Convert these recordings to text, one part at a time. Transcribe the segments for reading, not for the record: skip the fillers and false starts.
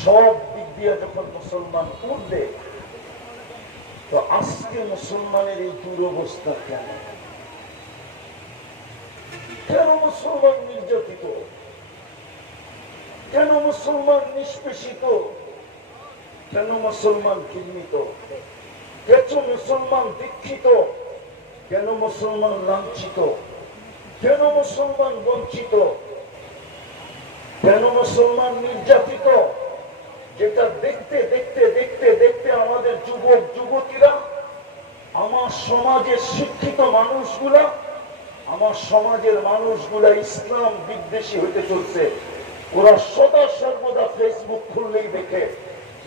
সব দিক দিয়ে যখন মুসলমান উঠবে, তো আজকে মুসলমানের এই দুরবস্থা কেন? কেন মুসলমান নির্যাতিত? কেন মুসলমান নিষ্পেষিত? কেন মুসলমান ঘৃণিত? কেন মুসলমান দীক্ষিত? কেন মুসলমান লাঞ্ছিত? কেন মুসলমান বঞ্চিত? কেন মুসলমান নির্যাতিত? যেটা দেখতে দেখতে দেখতে দেখতে আমাদের যুবক যুবতীরা, আমার সমাজের শিক্ষিত মানুষগুলা, আমার সমাজের মানুষগুলা ইসলাম বিদ্বেষী হইতে চলছে। ওরা সদা সর্বদা ফেসবুক খুললেই দেখে,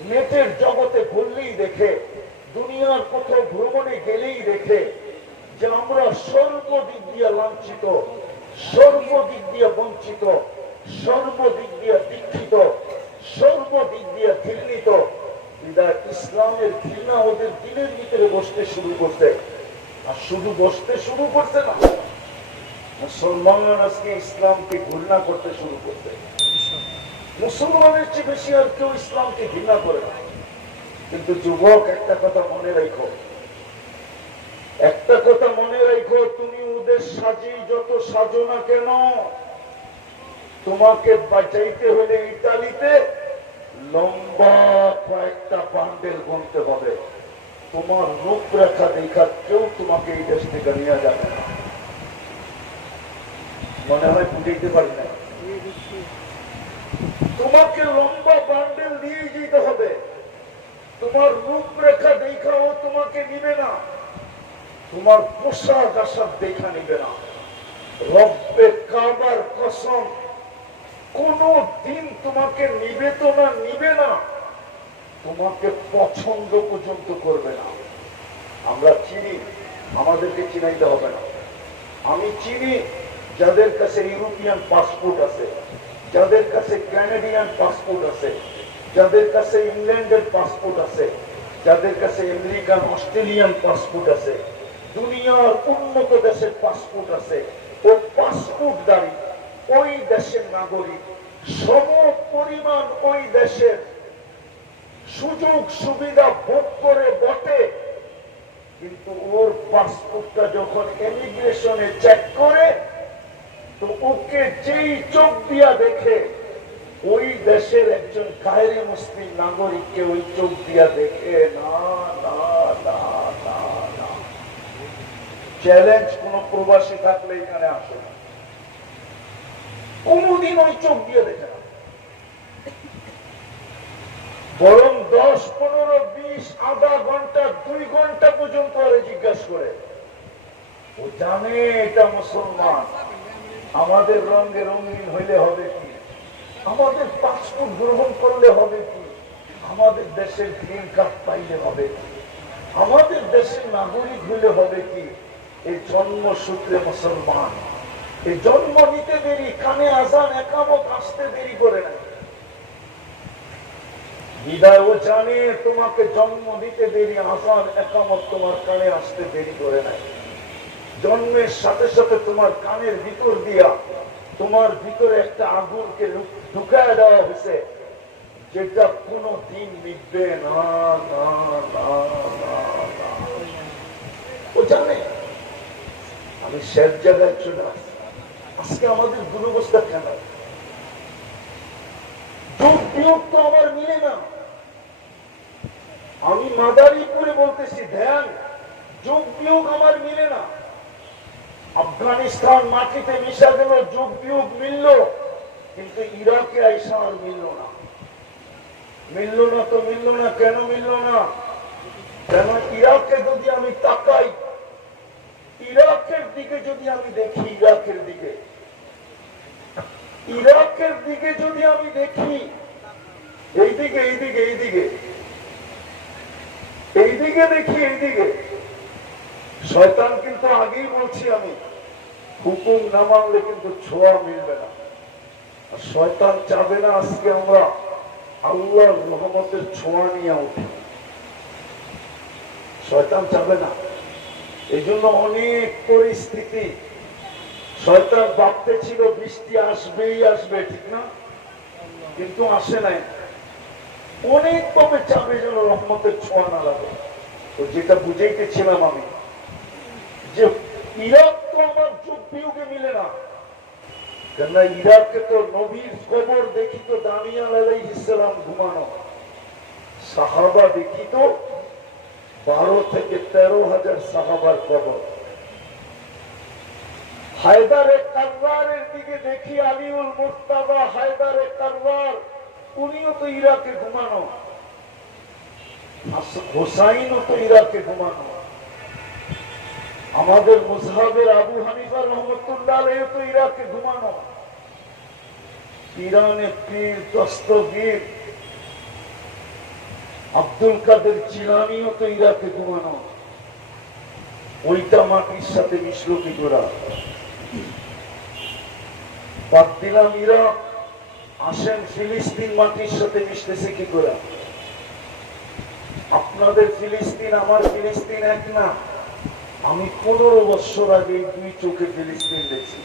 নেটের জগতে ঘুরলেই দেখে, দুনিয়ার কোথাও ভ্রমণে গেলেই দেখে যে আমরা সর্বদিক দিয়ে লাঞ্ছিত, সর্বদিক দিয়ে বঞ্চিত, সর্বদিক দিয়ে দীক্ষিত, সর্বদিক দিয়ে ঘৃণিত। ইসলামের ঘৃণা ওদের দিনের ভিতরে বসতে শুরু করছে। আর শুধু বসতে শুরু করছে না, মুসলমানরা আজকে ইসলামকে ঘৃণা করতে শুরু করছে। মুসলমানের চেয়ে বেশি আর কেউ ইসলামকে ঘৃণা করে না। কিন্তু যুবক, একটা কথা মনে রাখো, একটা কথা মনে রাখো, তুমি ওদের সাজিয়ে যত সাজো না কেন, তোমাকে বাঁচাইতে হলে ইতালিতে লম্বা কয়েকটা বান্ডেল গুনতে হবে। তোমার রূপরেখা দেখা কেউ তোমাকে এই দেশ থেকে নিয়ে যাবে না। মনে হয় বুঝাইতে পারি না। তোমাকে লম্বা বান্ডেল দিয়ে যেতে হবে। তোমার রূপরেখা দেখাও তোমাকে নিবে না, তোমার পোশাক আশাক দেখা নিবে না। রব্বে কাবার কসম, কোন দিন তোমাকে নিবে তো না, নিবে না, তোমাকে পছন্দ পর্যন্ত করবে না। আমরা চিনি, আমাদেরকে চিনাইতে হবে না। আমি চিনি যাদের কাছে ইউরোপিয়ান পাসপোর্ট আছে, যাদের কাছে ক্যানাডিয়ান পাসপোর্ট আছে, যাদের কাছে ইংল্যান্ডের পাসপোর্ট আছে, যাদের কাছে আমেরিকান অস্ট্রেলিয়ান পাসপোর্ট আছে, দুনিয়ার উন্নত দেশের পাসপোর্ট আছে। ও পাসপোর্টধারী, ওই দেশের নাগরিক, সম পরিমাণ ওই দেশের সুযোগ সুবিধা ভোগ করে বটে। কিন্তু ওর পাসপোর্টটা যখন ইমিগ্রেশনে চেক করে, তো ওকে যেই চোখ দিয়া দেখে, ওই দেশের একজন গায়রে মুসলিম নাগরিককে ওই চোখ দিয়া দেখে না। না না না না, চ্যালেঞ্জ কোন প্রবাসী থাকলে এখানে আসে না, কোনদিন ওই চোখ দিয়ে দেখে না। বরং 10, 15, 20, আধা ঘন্টা, 2 ঘন্টা পর্যন্ত জিজ্ঞাসা করে। ও জানে এটা মুসলমান। আমাদের রঙে রঙিন হইলে হবে কি, আমাদের পাসপোর্ট গ্রহণ করলে হবে কি, আমাদের দেশের গ্রিন কার্ড পাইলে হবে কি, আমাদের দেশের নাগরিক হইলে হবে কি। এই জন্মসূত্রে মুসলমান, এই জন্ম নিতে দেরি, কানে আজান একামত আসতে দেরি করে না। বিদায় ও জানে তোমাকে জন্ম দিতে দেরি, আজান একামত তোমার কানে আসতে দেরি করে নাই। জন্মের সাথে সাথে তোমার কানের ভিতর দিয়া তোমার ভিতরে একটা আগুনকে ঢুকায় দেওয়া হয়েছে, যেটা কোনো দিন নিবে না। না না না না, ও জানে। আমি শেষ জায়গায় চলে আসছি। আজকে আমাদের দুরবস্থা কেন? যোগ বিয়োগ তো আমার মিলে না। আমি মাদারীপুরে বলতেছি, ধ্যান, যোগ বিয়োগ আমার মিলে না। আফগানিস্তান মাটিতে মিশা গেল, যোগ বিয়োগ মিলল, কিন্তু ইরাকে আইসা আর মিলল না। মিলল না তো মিলল না, কেন মিলল না? কেন? ইরাকে যদি আমি তাকাই, ইরাকের দিকে যদি আমি দেখি, ইরাকের দিকে, ইরাকের দিকে যদি আমি দেখি, এইদিকে এইদিকে এইদিকে এইদিকে দেখি, এইদিকে শয়তান কিন্তু আগেই বলছি আমি, হুকুম না মানলে কিন্তু ছোঁয়া মিলবে না। শয়তান চাবে না আজকে আমরা আল্লাহর রহমতের ছোঁয়া নিয়ে উঠি। শয়তান চাবে না। এই জন্য অনেক পরিস্থিতি, শয়তান ভাবতে ছিল বৃষ্টি আসবেই আসবে, ঠিক না? কিন্তু আসে নাই। অনেকভাবে চাবে যেন রহমতের ছোঁয়া না লাগে। তো যেটা বুঝাইতেছিলাম আমি, যে ইরাক তো আমার যুগ বিয়োগে মিলে না, কেননা ইরাকে তো নবীর কবর দেখি তো দানিয়াল আলাইহিস সালাম ঘুমানো, সাহাবা দেখি তো 12 থেকে 13,000 সাহাবার কবর। হায়দারে কাররারের দিকে দেখি আলিউল মুর্তাজা হায়দারে কাররার, উনিও তো ইরাকে ঘুমানো, হোসাইনও তো ইরাকে ঘুমানো। আমাদের মুজহাবের আবু হানিফা রহমতুল্লাহ আলাইহি তো ইরাকে ঘুমানো। ইরানে পীর দস্তগীর আব্দুল কাদের জিলানীও তো ইরাকে ঘুমানো। ওইটা মাটির সাথে মিশলো কি করে? বাদ দিলাম ইরাক, আসেন ফিলিস্তিন মাটির সাথে মিশতেছে কি করে? আপনাদের ফিলিস্তিন আমার ফিলিস্তিন এক না। আমি 15 বছর আগে 2 চোখে ফিলিস্তিন দেখছি।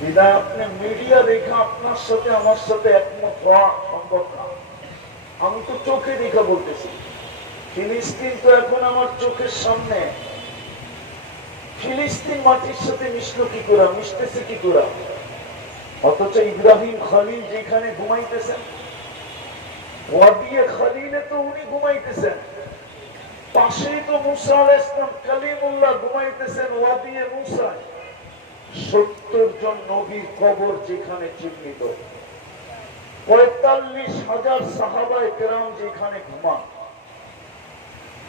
বিদায় আপনি মিডিয়া দেখা আপনার সাথে আমার সাথে একমত হওয়া সম্ভব না। আমি তো চোখে দেখা বলতেছি, ফিলিস্তিন তো এখন আমার চোখের সামনে। ফিলিস্তিন মাটির সাথে মিশলো কি করে, মিশতেছে কি করে? অথচ ইব্রাহিম খলিল যেখানে ঘুমাইতেছেন, ওয়াদিয়ে খলিলে তো উনি ঘুমাইতেছেন, পাশেই তো মুসা আলাইহিস সালাম কালিমুল্লাহ ঘুমাইতেছেন ওয়াদিয়ে মুসা। 70 জন নবীর কবর যেখানে চিহ্নিত, 45,000 সাহাবায়ে কেরাম যেখানে ঘুমান,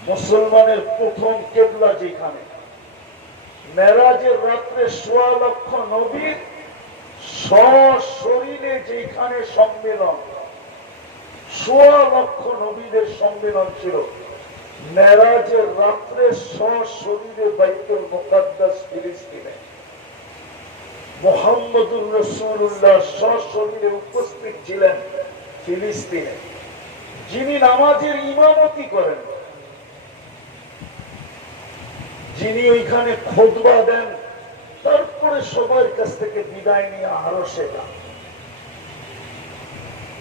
মুসলমানের প্রথম কিবলা যেখানে, মেরাজের রাত্রে 1.25 লক্ষ নবীর সশরীরে যেখানে সম্মেলন, 1.25 লক্ষ নবীদের সম্মেলন ছিল মেরাজের রাত্রে সশরীরে বাইতুল মুকাদ্দাস ফিলিস্তিনে। মুহাম্মদুর রাসূলুল্লাহ সশরীরে উপস্থিত ছিলেন ফিলিস্তিনে। যিনি নামাজের ইমামতি করেন, যিনি ওইখানে খুতবা দেন, তারপরে সবার কাছ থেকে বিদায় নিয়ে আরো সেটা।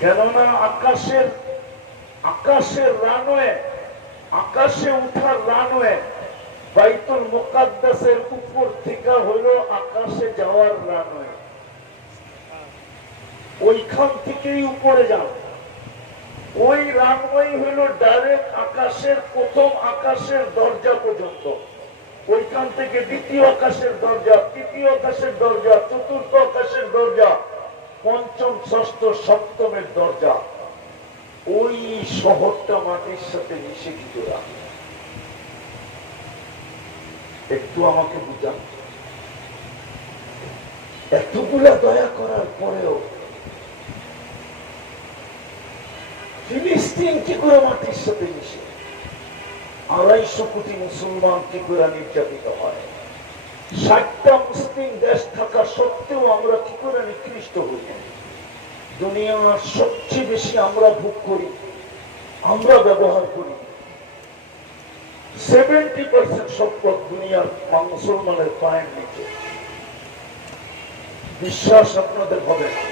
কেননা আকাশের রানওয়ে, আকাশে উঠার রানওয়ে বাইতুল মুকাদ্দাসের উপর থেকে হলো আকাশে যাওয়ার রানওয়ে। ওইখান থেকেই উপরে যান। ওই রানওয়ে হলো ডাইরেক্ট আকাশের প্রথম আকাশের দরজা পর্যন্ত। ওইখান থেকে দ্বিতীয় আকাশের দরজা, তৃতীয় আকাশের দরজা, চতুর্থ আকাশের দরজা, পঞ্চম, ষষ্ঠ, সপ্তমের দরজা। ওই শহরটা মাটির সাথে মিশে গিয়ে একটু আমাকে বুঝান। এতগুলা দয়া করার পরেও ফিলিস্তিন কি করে মাটির সাথে মিশে? 250 কোটি মুসলমান কি করে নির্যাতিত হয়? 60টা মুসলিম দেশ থাকা সত্ত্বেও আমরা কি করে নিকৃষ্ট হই? দুনিয়ার সবচেয়ে বেশি আমরা ভোগ করি, আমরা ব্যবহার করি। 70% সম্পদ দুনিয়ার মুসলমানের পায়ের নিচে। বিশ্বাস আপনাদের হবে না।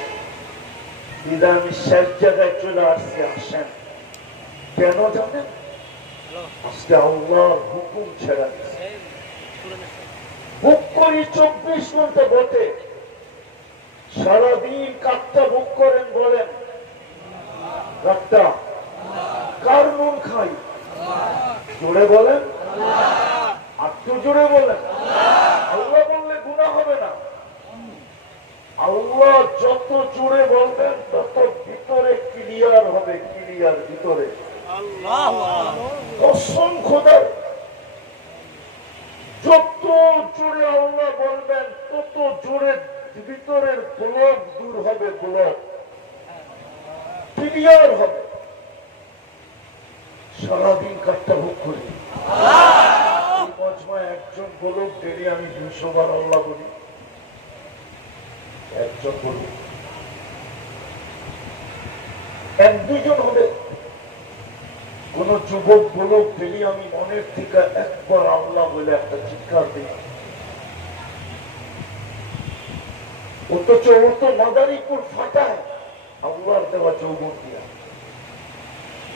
বিদায় আমি শেষ জায়গায় চলে আসছি। আসেন, কেন জানেন? আজকে আল্লাহর হুকুম ছেড়ে দিচ্ছে। ভোগ করি 24 ঘন্টা বটে, সারাদিন কাঠটা ভোগ করেন বলেন? কাঠটা কার নুন খাই? জোরে বলেন, একটু জোরে বলেন। আল্লাহ বললে গুনাহ হবে না। আল্লাহ যত জোরে বলবেন তত ভিতরে ক্লিয়ার হবে, ক্লিয়ার ভিতরে। কসম খোদার, যত জোরে আল্লাহ বলবেন তত জোরে ভিতরের ব্লক দূর হবে, ব্লক ক্লিয়ার হবে। সারাদিন কাঠটা ভোগ করি। একজন বলুক ডেলি আমি 200 বার আল্লাহ বলি। একজন বলুক, 1-2 হবে। কোন যুবক বলুক ডেলি আমি মনের থেকে একবার আল্লাহ বলে একটা চিৎকার দিই। অথচ ও তো মাদারীপুর ফাটায় আল্লাহর দেওয়া যৌবন দিয়া।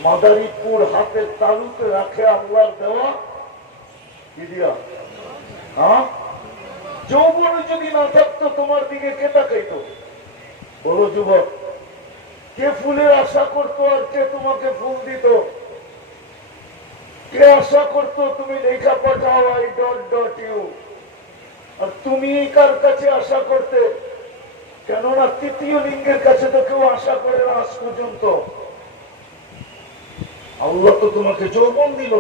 মাদারীপুর হাতের তালুতে রাখে আল্লাহর দেওয়া কি দিয়া? হ্যাঁ, যৌবন যদি না থাকতো তোমার দিকে কে তাকাইতো? বলো যুবক, কে ফুলের আশা করতো আর কে তোমাকে ফুল দিত? কে আশা করতো তুমি লেখা পাঠাও আই ডট ডট ইউ? আর তুমি কার কাছে আশা করতে? কেননা তৃতীয় লিঙ্গের কাছে তো কেউ আশা করে না আজ পর্যন্ত। আল্লাহ তো তোমাকে যৌবন দিল,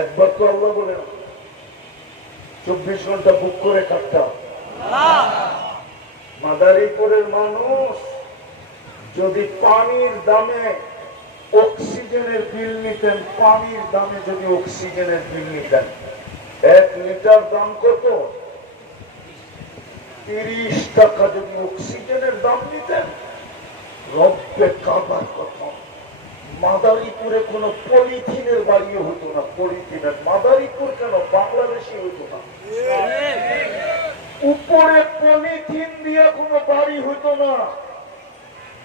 একবার তো আল্লাহ বলে না 24 ঘন্টা বুক করে কাটতাম। মাদারীপুরের মানুষ যদি পানির দামে অক্সিজেনের বিল নিতেন, পানির দামে যদি অক্সিজেনের বিল নিতেন, 1 লিটার দাম কত? 30 টাকা যদি অক্সিজেনের দাম নিতেন, রব্বে কাবার কথা, মাদারীপুরে কোন পলিথিনের বাড়িও হতো না। পলিথিনের মাদারীপুর কেন, বাংলাদেশে হতো না। উপরে পলিথিন দিয়ে কোন বাড়ি হতো না।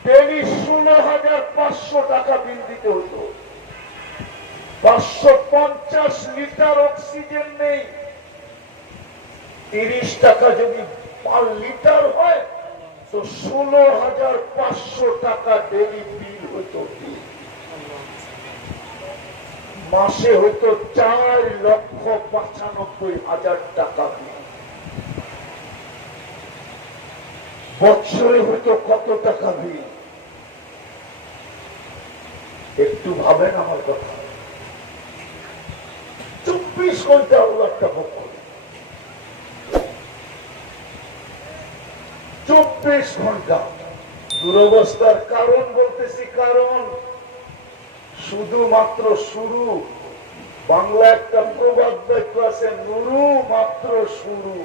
ডেলি 16,500 টাকা বিল দিতে হতো। 550 লিটার অক্সিজেন নেই, 30 টাকা যদি পার লিটার হয় তো 16,500 টাকা ডেলি বিল হতো। মাসে হইতো 4,95,000 টাকা বিল। বছরে হইতো কত টাকা বিল? একটু ভাবেন আমার কথা। 24 ঘন্টা আল্লাহটা ভোগ করে, 24 ঘন্টা। দুরবস্থার কারণ বলতেছি, কারণ শুধুমাত্র শুরু। বাংলা একটা প্রবাদ বাক্য আছে, নুরু মাত্র শুরু।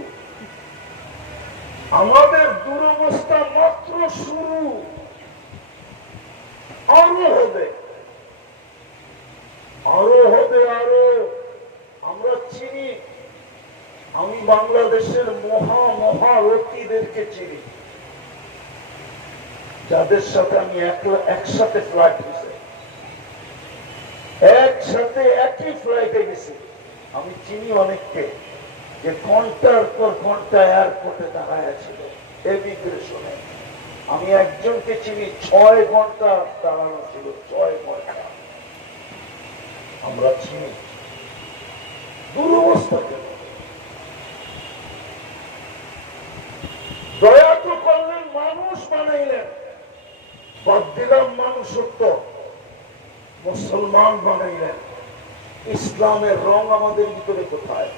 আমাদের দুরবস্থা মাত্র শুরু, আরো হবে, আরো হবে, আরো। আমরা চিনি, আমি বাংলাদেশের মহারথীদেরকে চিনি, যাদের সাথে আমি একসাথে ফ্লাইট হয়েছে, একসাথে একই ফ্লাইটে গেছি। আমি চিনি অনেককে যে ঘন্টার পর ঘন্টা এয়ারপোর্টে দাঁড়ায় ছিল ইমিগ্রেশনে। আমি একজনকে চিনি 6 ঘন্টা দাঁড়ানো ছিল, 6 ঘন্টা। আমরা চিনি দুরবস্থা। দয়া তো করলেন, মানুষ বানাইলেন, বাদ দিলাম মানুষত্ব, মুসলমান বানাইলেন। ইসলামের রং আমাদের ভিতরে কোথায়?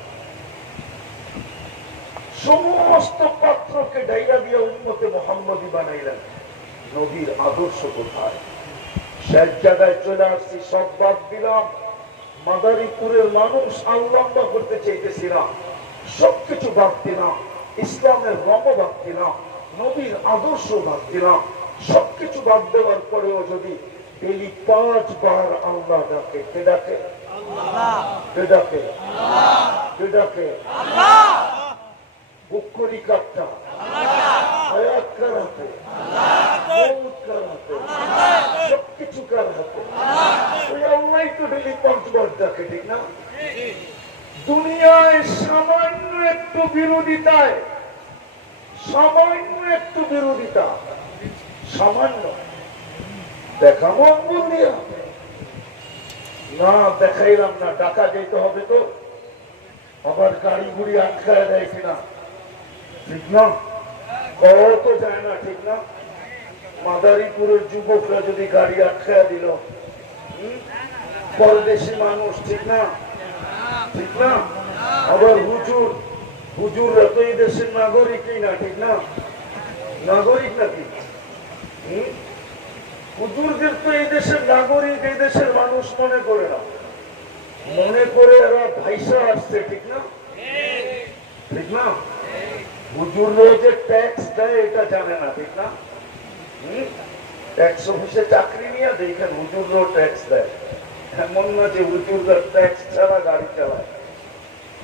সমস্ত পাত্রকে ডাইরা দিয়ে উম্মতে মুহাম্মদী বানাইলেন, নবীর আদর্শ কোথায়? শেষ জায়গায় চলে আসছি, সব বাদ দিলাম। মাদারীপুরের মানুষ আল্লাহ করতে চাইতেছিলাম, সবকিছু বাদ দিলাম। ইসলামের রং বাদ দিলাম, নবীর আদর্শ বাদ দিলাম। সবকিছু বাদ দেওয়ার পরেও যদি ডেলি 5 বার আল্লাহ ডাকে, কে ডাকে? কে ডাকে? কে ডাকে? বুক করি কাটটা, হায়াত কার হাতে, মৌত কার হাতে, সবকিছু কার হাতে? ওই আল্লাহ তো ডেলি 5 বার ডাকে, ঠিক না? দুনিয়ায় সামান্য একটু বিরোধিতায়, সামান্য একটু বিরোধিতা, সামান্য দেখাবো আঙ্গুল দিয়া? না, দেখাইলাম না, টাকা যেতে হবে তো। আবার গাড়ি গুড়ি আটকায় দেয় কিনা, ঠিক না? কও তো যায় না, ঠিক না? মাদারীপুরের যুবকরা যদি গাড়ি আটকায় দিল, পরদেশি মানুষ, ঠিক না? ঠিক না? আবার হুজুররা তো এই দেশের নাগরিকই না, ঠিক না? নাগরিক নাকি? হুজুরদের তো এই দেশের নাগরিক, এই দেশের মানুষ মনে করে না, মনে করে এরা ভাইসা আসছে, ঠিক না? ঠিক না? হুজুররা যে ট্যাক্স দেয় এটা জানে না, ঠিক না? ট্যাক্স অফিসে চাকরি নিয়ে দেখেন হুজুররাও ট্যাক্স দেয়। এমন না যে হুজুররা ট্যাক্স ছাড়া গাড়ি চালায়,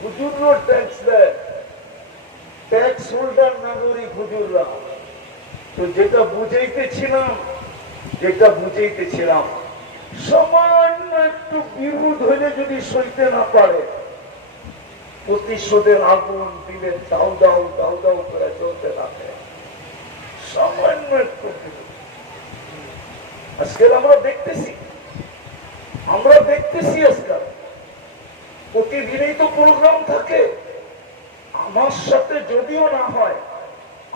হুজুররাও ট্যাক্স দেয়। ট্যাক্স হোল্ডার নাগরিক হুজুররা। তো যেটা বুঝাইতেছিলাম সামান্য একটু বিরোধ হইলে যদি সইতে না পারে, প্রতিশোধের আগুন দিলে দাউ দাউ দাউ দাউ করে চলতে থাকে। সামান্য একটু বিরোধ আজকাল আমরা দেখতেছি আজকাল প্রতিদিনই তো প্রোগ্রাম থাকে। আমার সাথে যদিও না হয়,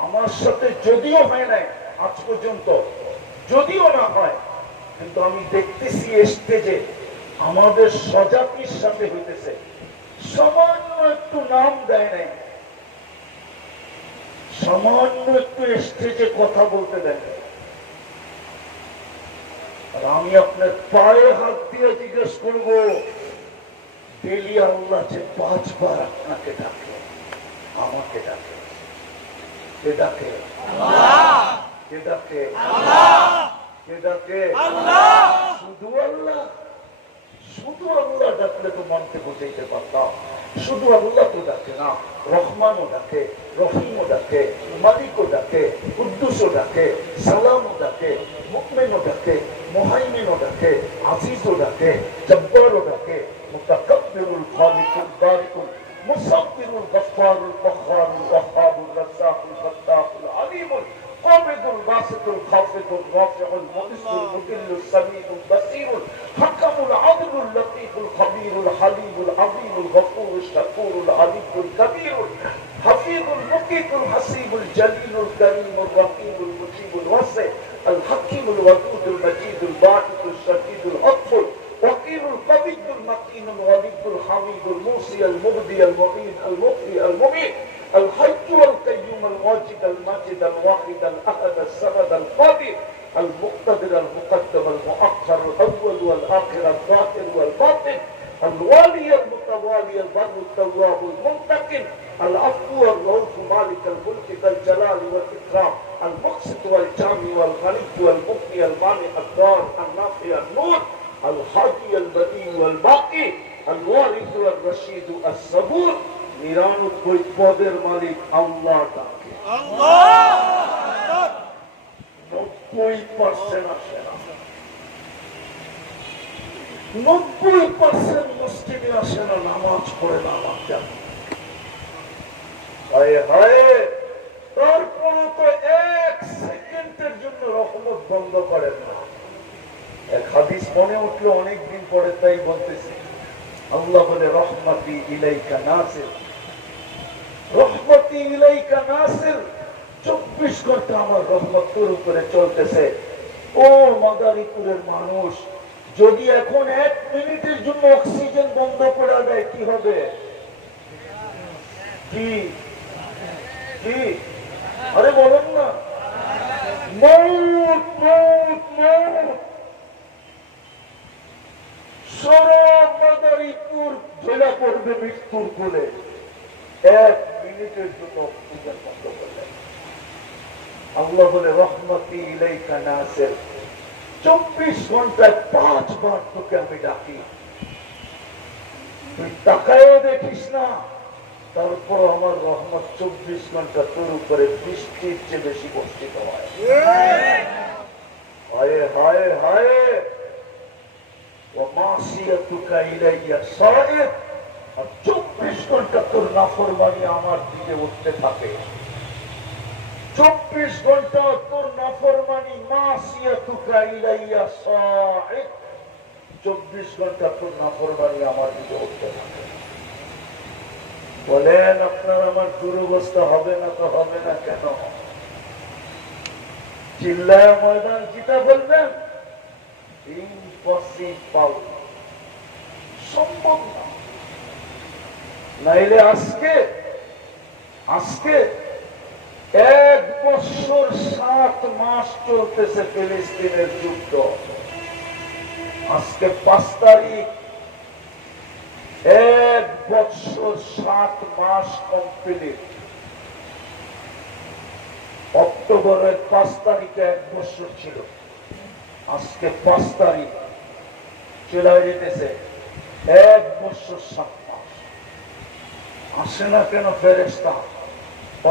আমার সাথে যদিও হয় নাই আজ পর্যন্ত, যদিও না হয়, কিন্তু আমি দেখতেছি স্টেজে আমাদের স্বজাতির সাথে হইতেছে। সামান্য একটু নাম দেয় নাই, সামান্য একটু স্টেজে কথা বলতে দেয়। আর আমি আপনার পায়ে হাত দিয়ে জিজ্ঞেস করবো, ডেলি আল্লাহ যে 5 বার আপনাকে ডাকে, আমাকে ডাকে, কে ডাকে? কে ডাকে? কে ডাকে? শুধু আল্লাহ। শুধু আল্লাহ ডাকলে তো মনকে বুঝাইতে পারতাম। শুধু আল্লাহ তো ডাকে না, রহমানও ডাকে, রহিমও ডাকে, মালিকও ডাকে, কুদ্দুসও ডাকে, সালামও ডাকে, মুকমিনও ডাকে, মুহাইমিনও ডাকে, আজিজও ডাকে, জব্বারও ডাকে, মুতাকাব্বিরুল খালিকুল বারিকুল মুসাব্বিরুল গফফারুল কহ্হারুল ওয়াহ্হাবুর রাজ্জাকুল ফাত্তাহুল আলিমুল قابض الباسط الخافض الرافع المؤز المذل السميع البصير الحكم العدل اللطيف الخبير الحليم العظيم الغفور الشكور العلي الكبير الحفيظ المقيت الحسيب الجليل الكريم الرقيب المجيب الواسع الحكيم الودود المجيد الباعث الشديد العطف الوكيل القوي المتين الولي الحميد الموصي المبدي المعيد المحيي المميت الحي والقيوم الواجد الماجد الواحد الاحد الصمد القادر المقتدر المقدم المؤخر الاول والاخر الظاهر والباطن الوالي المتوالي البر التواب المنتقم العفو والرؤوف مالك الملك ذا الجلال والاكرام المقسط والجامع والغني والمغني المانع الدار النافع النور الهادي البديع والباقي الوارث والرشيد الصبور 99 পদের মালিক আল্লাহ ডাকে। 90% আসে না, 90% মসজিদে আসে না, নামাজ পড়ে না। তারপরে তো 1 সেকেন্ডের জন্য রহমত বন্ধ করেন না। এক হাদিস মনে উঠলো অনেকদিন পরে, তাই বলতেছি। আল্লাহ বলে, রহমতি ইলাইকা নাসির, রহমতি ইলাইকা নাসির, 24 ঘন্টা আমার রহমত তোর উপরে চলতেছে। ও মাদারীপুরের মানুষ, যদি এখন 1 মিনিটের জন্য অক্সিজেন বন্ধ করে দেয় কি হবে? কি কি আরে বলেন না, মৌত মৌত মৌত। সারা মাদারীপুর ঝোলা পড়বে মৃত্যুর কোলে 1 মিনিটের জন্য অক্সিজেন বন্ধ করলে। আল্লাহ বলে, রহমতি ইলাইকা নাসির, 24 ঘন্টায় 5 বার তোকে আমি ডাকি, তুই তাকায়ও দেখিস না। তারপর আমার রহমত 24 ঘন্টা তোর উপরে বৃষ্টির চেয়ে বেশি বর্ষিত হয়। হায় হায় হায়, ওয়ামাসিয়াতুকা ইলাইয়া সাইদ, আর 24 ঘন্টা তোর নাফরমানি আমার দিকে উঠতে থাকে। 24 ঘন্টা তোর নাফরমানি, মাসিয়াতুকা ইলাইয়া সাইদ, 24 ঘন্টা তোর নাফরমানি আমার দিকে উঠতে থাকে। বলেন, আপনার আমার দুরবস্থা হবে না তো হবে না কেন? চিল্লায় ময়দান জিতা বলবেন? ইম্পসিবল, সম্ভব না। নাইলে আজকে 1 বছর 7 মাস চলতেছে ফিলিস্তিনের যুদ্ধ। আজকে 5 তারিখ, 1 বছর 7 মাস কমপ্লিট। অক্টোবরের 5 তারিখে 1 বছর ছিল, আজকে 5 তারিখ চলে যেতেছে 1 বছর 7 মাস। আসে না কেন ফেরেশতা?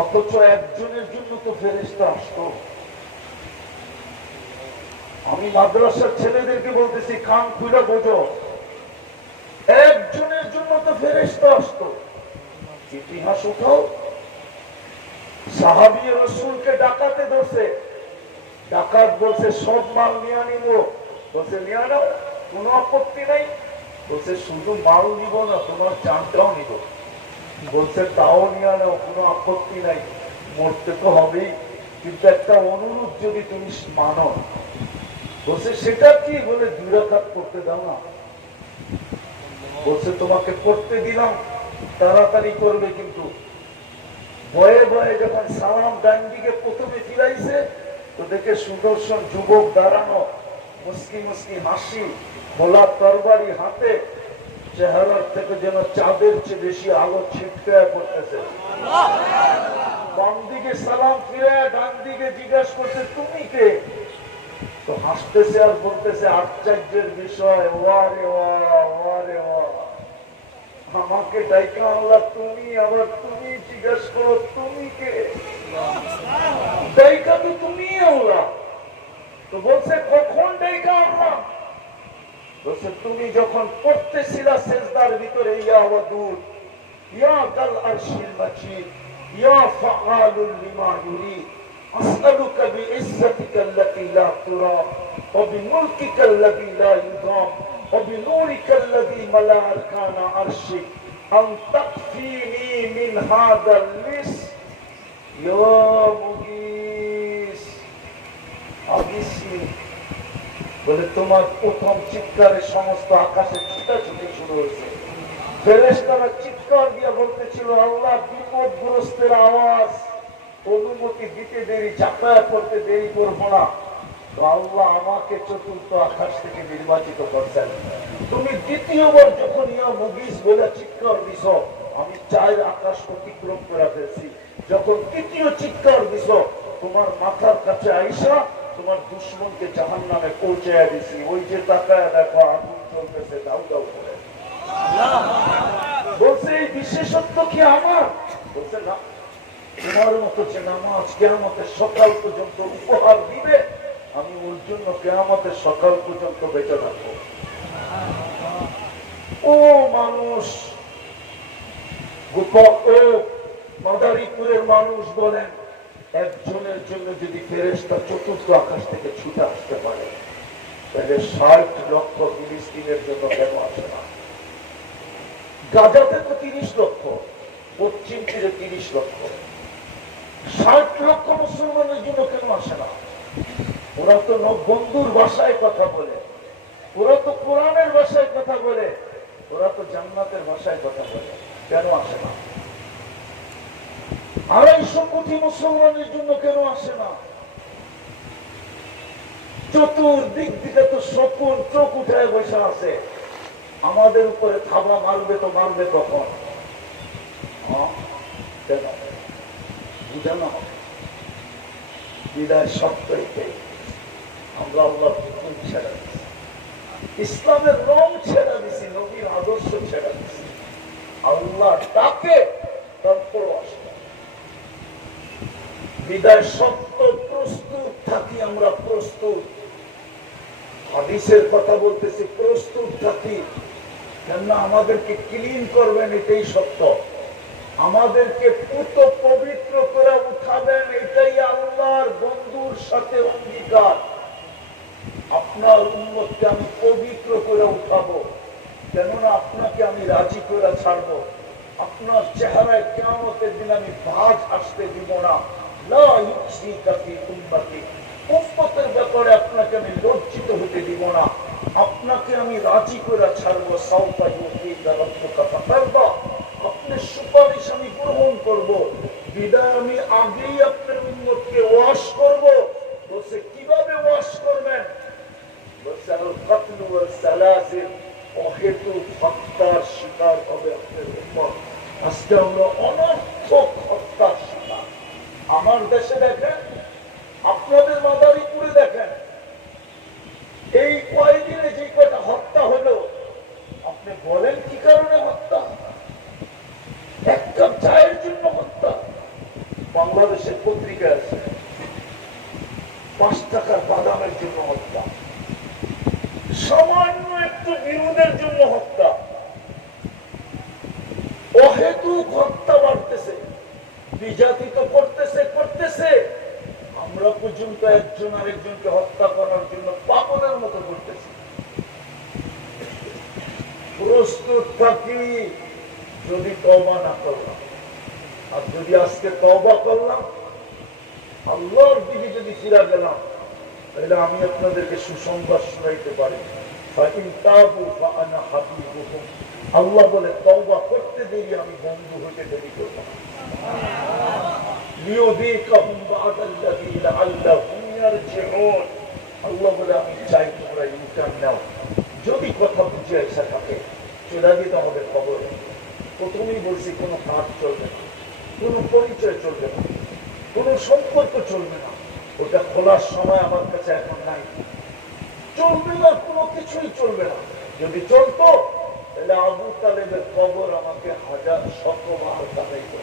অথচ একজনের জন্য তো ফেরেশতা আসতো। আমি মাদ্রাসার ছেলেদেরকে বলতেছি, কান খুলে বোঝো, একজনের জন্য তো ফেরেশতা আসতো। ইতিহাস উঠাও, সাহাবী রাসূলকে ডাকাতে ধরছে, ডাকাত বলছে সব মাল নিয়ে নিব, বলছে নিয়ে নাও, কোনো আপত্তি নাই। বলছে শুধু মাল নিব না, তোমার চানটাও নিব। বলছে তাও নিয়ে নাও, কোনো আপত্তি নাই, মরতে তো হবেই, কিন্তু একটা অনুরোধ যদি তুমি মানো। বলছে সেটা কি? বলে 2 রাকাত পড়তে দাও না। বলছে তোমাকে পড়তে দিলাম, তাড়াতাড়ি করবে, কিন্তু ভয়ে ভয়ে যখন সালাম ডান দিকে প্রথমে ফিরাইছে, তো দেখে সুদর্শন যুবক দাঁড়ানো, মুস্কি মুস্কি হাসি, খোলা তরবারি হাতে, চেহারার থেকে যেন চাঁদের চেয়ে বেশি আলো ছিটকায় পড়তেছে। বাম দিকে সালাম ফিরে ডান দিকে জিজ্ঞাসা করছে তুমি কে? তো হাসতেছে আর বলতেছে আশ্চর্যের বিষয়, ওয়ারে ওয়া, ওয়ারে ওয়া, আমাকে ডাইকা আল্লাহ তুমি, আবার তুমি জিজ্ঞাসা করো তুমি কে? ডাইকা তো তুমি আল্লাহ। তো বলছে কখন ডাইকা আল্লাহ? বলছে তুমি যখন পড়তেছিলা সেজদার ভিতরে, ইয়া ওয়াদুদ, ইয়া কাল আরশিল মাজিদ, ইয়া ফাআলুল লিমা ইউরিদ, আসআলুকা বিইজ্জাতিকা আল্লাতী লা তুরা ওয়া বিমুলকিকা আল্লাযী লা ইউদাম ওয়া বিনূরিকা আল্লাযী মালা আরকানা আরশিক আন তাকফিনি মিন হাযাল লিস। ইয়া মুগীস, আবিসনি। বলে তোমার প্রথম চিৎকারে সমস্ত আকাশে ছুটাছুটি শুরু হয়েছে। ফেরেশতারা চিৎকার দিয়ে বলতেছিল আল্লাহ বিপদগ্রস্তের আওয়াজ, অনুমতি দিতে দেরি, চাপায়া পড়তে দেরি করবো না। তো আল্লাহ আমাকে চতুর্থ আকাশ থেকে নির্বাচিত করছেন। তুমি দ্বিতীয়বার যখন ইয়া মুগীস বলে চিৎকার দিছ, আমি 4 আকাশ অতিক্রম করে ফেলছি। যখন তৃতীয় চিৎকার দিছ, তোমার মাথার কাছে আইসা তোমার দুশ্মনকে জাহান্নামে পৌঁছায়া দিছি। ওই যে তাকায় দেখো আগুন চলতেছে দাউ দাউ করে। বলছে এই বিশেষত্ব কি আমার? বলছে না, তোমার মতো যে নামাজ কিয়ামতের সকাল পর্যন্ত উপহার দিবে, আমি ওর জন্য কিয়ামতের সকাল পর্যন্ত বেঁচে থাকবো। ও মানুষ, মাদারীপুরের মানুষ বলেন, একজনের জন্য যদি ফেরেশতা চতুর্থ আকাশ থেকে ছুটে আসতে পারে, তাহলে 60 লক্ষ ফিলিস্তিনের জন্য কেন আসে না? গাজাতে তো 30 লক্ষ, পশ্চিম তীরে 30 লক্ষ, 60 লক্ষ মুসলমানের জন্য কেন আসে না? ওরা তো বন্ধুর ভাষায় কথা বলে, ওরা তো কোরআনের ভাষায় কথা বলে, ওরা তো জান্নাতের ভাষায় কথা বলে, কেন আসে না? 250 কোটি মুসলমানের জন্য কেন আসে না? চতুর্দিক দিকে তো শকুন চোখ উঠায় বসে আছে, আমাদের উপরে থাবা মারবে তো মারবে কখন? কেন বুঝানো হবে? বিদায় শক্ত এটাই, আমরা আল্লাহ ছেড়ে দিচ্ছি, ইসলামের রং ছেড়ে দিছি, নবীর আদর্শ ছেড়ে দিছি। আল্লাহ ডাকে তারপর আসে, বিদায় সত্য প্রস্তুত থাকি, আমরা প্রস্তুত। হাদিসের কথা বলতেছি, প্রস্তুত থাকি, কেননা আমাদেরকে ক্লিন করবেন, এটাই সত্য। আমাদেরকে পুত পবিত্র করে উঠাবেন, এটাই আল্লাহর বন্ধুর সাথে অঙ্গীকার। আপনার উম্মতকে আমি পবিত্র করে উঠাবো, কেননা আপনাকে আমি রাজি করে ছাড়বো। আপনার চেহারায় কিয়ামতের দিন আমি ভাঁজ আসতে দিব না। উম্মতের ব্যাপারে আপনাকে আমি লজ্জিত হতে দিব না, আপনাকে আমি রাজি করে ছাড়বো। আপনার সুপারিশ আমি গ্রহণ করবো, বিদায় আমি আগেই আপনার উম্মতকে ওয়াশ করবো। বলছে কিভাবে ওয়াশ করবেন? বলছে অহেতুক হত্যার শিকার হবে আপনার উম্মত। আজকে আমরা অনর্থক হত্যার শিকার। আমার দেশে দেখেন, আপনাদের মাদারীপুরে দেখেন, এই কয়দিনে যে কয়টা হত্যা হলো, আপনি বলেন কি কারণে হত্যা? 1 কাপ চায়ের জন্য হত্যা। বাংলাদেশের পত্রিকা আছে 5 টাকার বাদামের জন্য হত্যা। সামান্য একটু বিরোধের জন্য হত্যা, অহেতুক হত্যা বাড়তেছে, বিজাতিত করতেছে। আমরা পর্যন্ত একজন আরেকজনকে হত্যা করার জন্য পাগলের মতো করতেছি। প্রস্তুত থাকি, যদি তওবা না করলাম, আর যদি আজকে তওবা করলাম, আল্লাহর দিকে যদি ফিরে গেলাম, তাহলে আমি আপনাদেরকে সুসংবাদ শোনাইতে পারি, আল্লাহ বলে তওবা করতে দেরি, আমি বন্ধু হইতে দেরি করব না। আল্লাহ বলে আমি চাই তোমরা ইউটার্ন নাও। যদি কথা বুঝে আসা থাকে চলে যেতে হবে খবরে। প্রথমেই বলছি কোনো কাজ চলবে না, কোনো পরিচয় চলবে না, কোনো সম্পর্ক চলবে না। ওটা খোলার সময় আমার কাছে এখন নাই। চলবে না, কোনো কিছুই চলবে না। যদি চলতো তাহলে আবু তালেবের খবর আমাকে হাজার শতবার কাটাইতো।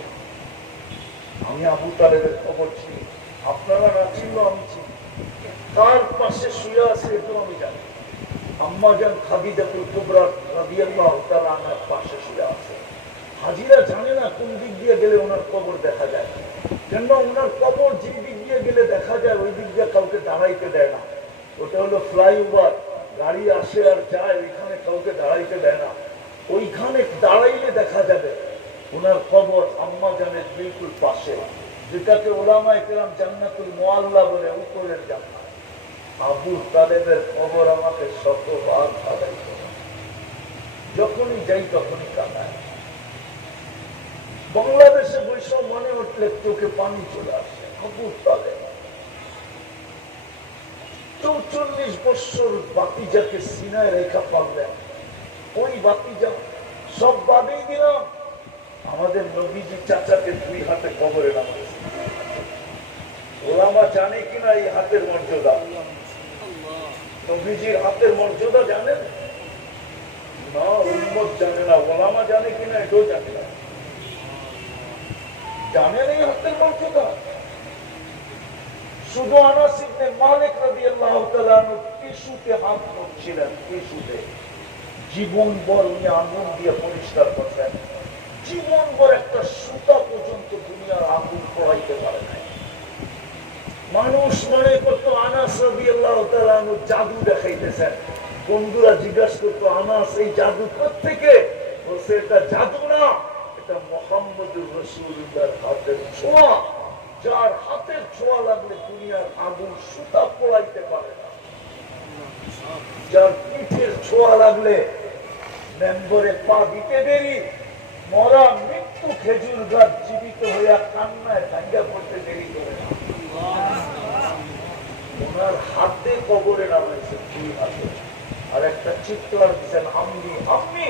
আমি আবু তালেবের খবর চিনি, আপনারা না চিনলো আমি চিনি। কার পাশে শুয়ে আছে এটাও আমি জানি। আম্মাজান খাদিজাতুল কুবরা রাদিয়াল্লাহু তাআলা আনহার পাশে শুয়ে আছে। হাজিরা জানে না কোন দিক দিয়ে গেলে ওনার কবর দেখা যায়, কেন ওনার কবর যে দিক দিয়ে গেলে দেখা যায় ওই দিক দিয়ে কাউকে দাঁড়াইতে দেয় না। ওটা হলো ফ্লাইওভার, গাড়ি আসে আর যায়, ওইখানে কাউকে দাঁড়াইতে দেয় না। ওইখানে দাঁড়াইলে দেখা যাবে ওনার কবর আম্মাজানের বিলকুল পাশে, যেটাকে ওলামায়ে কেরাম জান্নাতুল মুআল্লা বলে, উপরের জান্নাত। আবু তালেবের খবর আমাকে শতবার কাঁদাইত, যখনই যাই তখনই কাঁদায়। বাংলাদেশে বৈষম্য মনে উঠলে চোখে পানি চলে আসে। আবু তালেব ৪৪ বছর বাতিজাকে সিনায় রেখা পারলেন। ওই বাতিজা সব বাদেই দিলাম, আমাদের নবীজি চাচাকে 2 হাতে কবরে নামাইছে। ওলামা জানে কিনা এই হাতের মর্যাদা? নবীজির হাতের মর্যাদা জানেন না? উম্মত জানে না। ওলামা জানে কিনা এটাও জানে না। জানেন এই হাতের মর্যাদা? শুধু আনাস ইবনে মালিক রাদিয়াল্লাহু তাআলা আনহু টিস্যুতে হাত ধরছিলেন, টিস্যুতে জীবনভর উনি আগুন দিয়ে পরিষ্কার করছেন। জীবনভর একটা সুতা পর্যন্ত দুনিয়ার আগুন পোড়াইতে পারে নাই। মানুষ মনে করতো আনাস রাদিয়াল্লাহু তাআলা আনহু জাদু দেখাইতেছেন। বন্ধুরা জিজ্ঞাসা করতো, আনাস এই জাদু কোত্থেকে? বলছে এটা জাদু না, এটা মুহাম্মদুর রাসূলুল্লাহর হাতের ছোঁয়া। যার হাতের ছোঁয়া লাগলে দুনিয়ার আগুন সুতা পোড়াইতে পারে না। যার পিঠের ছোঁয়া লাগলে মেম্বরে পা দিতে দেরি, মরা মৃত্যু খেজুর গাছ জীবিত হইয়া কান্নায় ভাঙ্গা পড়তে দেরি করে না। ওনার হাতে কবরে নামাইছে 2 হাতে। আর একটা চিৎকার দিচ্ছেন, আম্মি আম্মি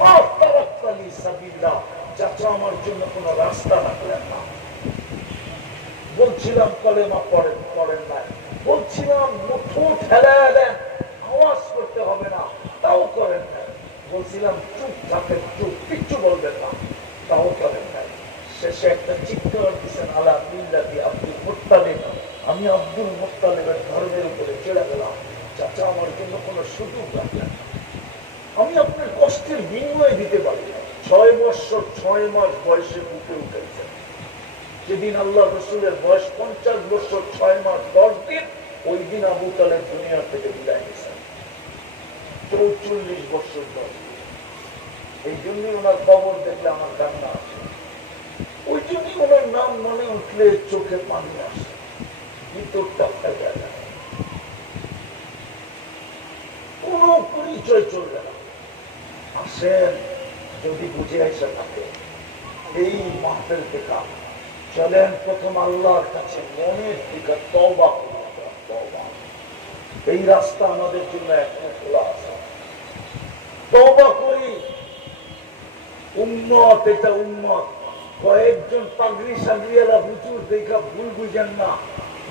মা তাওয়াক্কালি সাবিল্লাহ, চাচা আমার জন্য কোন রাস্তা রাখলেন না। বলছিলাম কলেমা পড়েন নাই, বলছিলাম মুঠো ঠেলায় দেন, আওয়াজ করতে হবে না, তাও করেন না। বলছিলাম চুপ থাকেন, চুপ, কিচ্ছু বলবেন না, তাও করেন না। শেষে একটা চিৎকার দিচ্ছেন, আলা মিল্লাতি আব্দুল মুত্তালিব, আমি আব্দুল মুত্তালিবের ধর্মের উপরে চলে গেলাম। চাচা আমার জন্য কোন সুযোগ রাখলেন না। আমি আপনার কষ্টের বিনিময় দিতে পারি না। 6 বছর 6 মাস বয়সে বুকে উঠেছেন। যেদিন আল্লাহ রসুলের বয়স 50 বছর 6 মাস 10 দিন, ওই দিন আবু তালেব দুনিয়া থেকে বিদায় গেছেন। 44 বছর 10 দিন। এই জন্যই ওনার কবর দেখলে আমার কান্না আসে। ওই জন্যই ওনার নাম মনে উঠলে চোখে পানি আসে, ভিতরটা ফেলে যায়। কোন পরিচয় চলবে না। আসেন, যদি বুঝে আসে থাকে এই মাহফিল থেকে চলেন প্রথম আল্লাহর কাছে মনের দিকে তওবা করুন। তওবা, এই রাস্তা আমাদের জন্য এখনো খোলা আছে। তওবা করি। উম্মত, এটা উম্মত। কয়েকজন পাগড়ি সাগরিয়ালা হুজুর দেখা ভুল বুঝেন না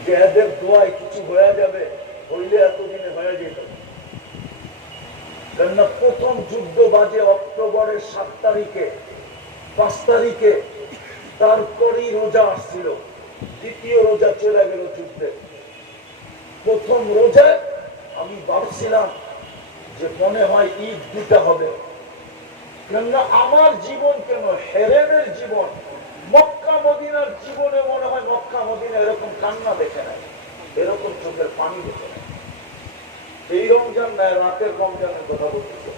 যে এদের দোয়ায় কিছু হয়ে যাবে। হইলে এতদিনে হয়ে যেত। কেননা প্রথম যুদ্ধ বাজে অক্টোবরের 7 তারিখে, 5 তারিখে, তারপরেই রোজা আসছিল। দ্বিতীয় রোজা চলে গেল যুদ্ধে। প্রথম রোজায় আমি ভাবছিলাম যে মনে হয় ঈদ দিতে হবে। কেননা আমার জীবন কেন, হেরেনের জীবন, মক্কা মদিনার জীবনে মনে হয় মক্কা মদিনা এরকম কান্না দেখে নাই, এরকম চোখের পানি দেখে নাই। এই রমজান নয়, রাতের রমজানের কথা বলতেছে।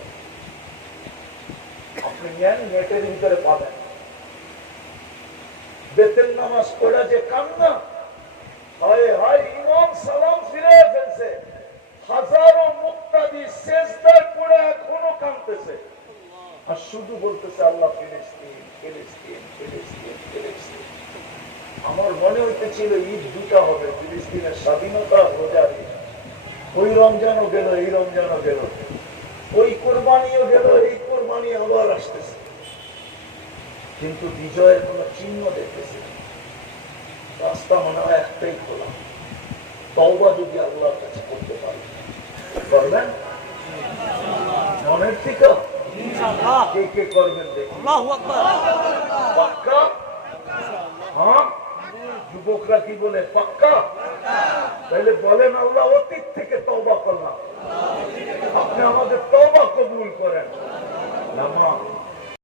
আপনি নেন, নেটের ভিতরে পাবেন। বেতের নামাজ পড়া যে কান্না, হয় হয় ইমাম সালাম ফিরে ফেলছে, হাজারো মুক্তাদি সেজদায় পড়ে এখনো কাঁদতেছে, আর শুধু বলতেছে আল্লাহ ফিলিস্তিন ফিলিস্তিন ফিলিস্তিন ফিলিস্তিন। আমার মনে হইতেছিল ঈদ দুটা হবে, ফিলিস্তিনের স্বাধীনতা, রোজার ঈদ। ওই রমজানও গেল, এই রমজানও গেল, ওই কোরবানিও গেল, এই কোরবানি আবার আসতেছে, কিন্তু বিজয়ের কোন চিহ্ন দেখতেছে। রাস্তা মনে হয় একটাই খোলা, তওবা যদি আল্লাহর কাছে করতে পারে। করবেন মনের থেকে? কে কে করবেন দেখি? পাক্কা? হ্যাঁ, যুবকরা কি বলে? পাক্কা? তাহলে বলেন আল্লাহ অতীত থেকে তওবা করলাম,